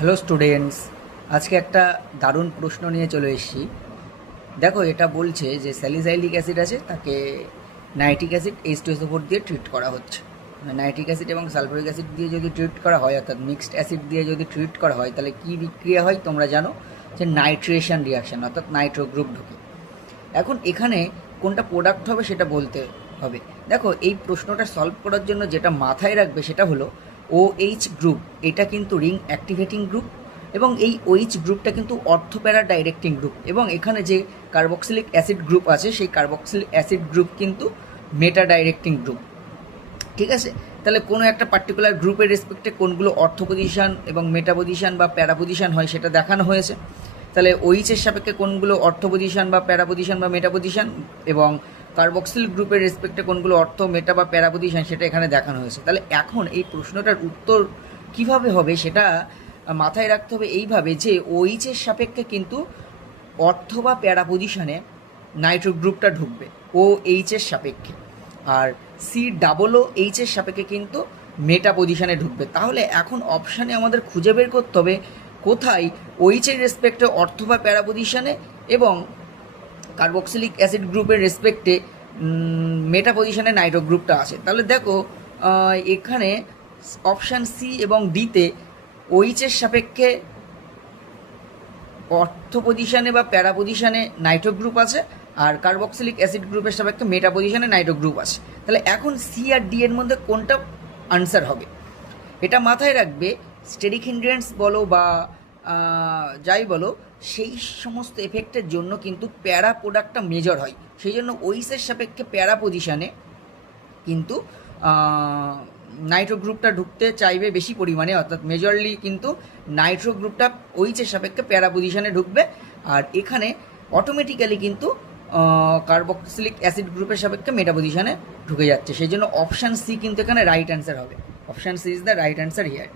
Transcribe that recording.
Hello students, আজকে একটা দারুণ প্রশ্ন নিয়ে চলে এসেছি। দেখো, এটা বলছে যে স্যালিসাইলিক অ্যাসিড আছে, তাকে নাইট্রিক অ্যাসিড H2SO4 দিয়ে ট্রিট করা হচ্ছে। নাইট্রিক অ্যাসিড এবং সালফারিক অ্যাসিড দিয়ে যদি ট্রিট করা হয়, অর্থাৎ মিক্সড অ্যাসিড দিয়ে যদি ট্রিট করা হয়, তাহলে কী বিক্রিয়া হয় তোমরা জানো, যে নাইট্রেশন রিয়াকশান, অর্থাৎ নাইট্রো গ্রুপ ঢুকে। এখন এখানে কোনটা প্রোডাক্ট হবে সেটা বলতে হবে। দেখো, এই প্রশ্নটা সলভ করার জন্য যেটা মাথায় রাখবে সেটা হলো OH গ্রুপ। এটা কিন্তু রিং অ্যাক্টিভেটিং গ্রুপ, এবং এই OH গ্রুপটা কিন্তু অর্থোপ্যারা ডাইরেক্টিং গ্রুপ, এবং এখানে যে কার্বক্সিলিক অ্যাসিড গ্রুপ আছে সেই কার্বক্সিলিক অ্যাসিড গ্রুপ কিন্তু মেটা ডাইরেক্টিং গ্রুপ। ঠিক আছে, তাহলে কোনো একটা পার্টিকুলার গ্রুপের রেসপেক্টে কোনগুলো অর্থ পজিশান এবং মেটা পজিশান বা প্যারা পজিশান হয় সেটা দেখানো হয়েছে। তাহলে ওইচের সাপেক্ষে কোনগুলো অর্থ পজিশান বা প্যারা পজিশান বা মেটা পজিশান, এবং কার্বক্সিল গ্রুপের রেসপেক্টে কোনগুলো অর্থ মেটা বা প্যারা পজিশান, সেটা এখানে দেখানো হয়েছে। তাহলে এখন এই প্রশ্নটার উত্তর কিভাবে হবে সেটা মাথায় রাখতে হবে এইভাবে, যে ওইচের সাপেক্ষে কিন্তু অর্থ বা প্যারা পজিশানে নাইট্রো গ্রুপটা ঢুকবে ও এইচের সাপেক্ষে, আর সি ডাবলও এইচের সাপেক্ষে কিন্তু মেটা পজিশানে ঢুকবে। তাহলে এখন অপশানে আমাদের খুঁজে বের করতে হবে কোথায় ওইচের রেসপেক্টে অর্থ বা প্যারা পজিশানে এবং কার্বক্সিলিক অ্যাসিড গ্রুপের রেসপেক্টে মেটা পজিশানে নাইট্রো গ্রুপটা আছে। তাহলে দেখো, এখানে অপশান সি এবং ডিতে ওইচের সাপেক্ষে অর্থ পজিশানে বা প্যারা পজিশানে নাইট্রো গ্রুপ আছে, আর কার্বক্সিলিক অ্যাসিড গ্রুপের সাপেক্ষে মেটা পজিশানে নাইট্রো গ্রুপ আছে। তাহলে এখন সি আর ডি এর মধ্যে কোনটা আনসার হবে এটা মাথায় রাখবে। স্টেরিক হিন্ড্রেন্স বলো বা যাই বলো, সেই সমস্ত এফেক্টের জন্য কিন্তু প্যারা প্রোডাক্টটা মেজর হয়। সেই জন্য ওইসের সাপেক্ষে প্যারা পজিশানে কিন্তু নাইট্রো গ্রুপটা ঢুকতে চাইবে বেশি পরিমাণে, অর্থাৎ মেজরলি কিন্তু নাইট্রো গ্রুপটা ওইচের সাপেক্ষে প্যারা পজিশানে ঢুকবে, আর এখানে অটোমেটিক্যালি কিন্তু কার্বক্সিলিক অ্যাসিড গ্রুপের সাপেক্ষে মেটা পজিশানে ঢুকে যাচ্ছে। সেই জন্য অপশান সি কিন্তু এখানে রাইট অ্যান্সার হবে। Option C is the right answer here.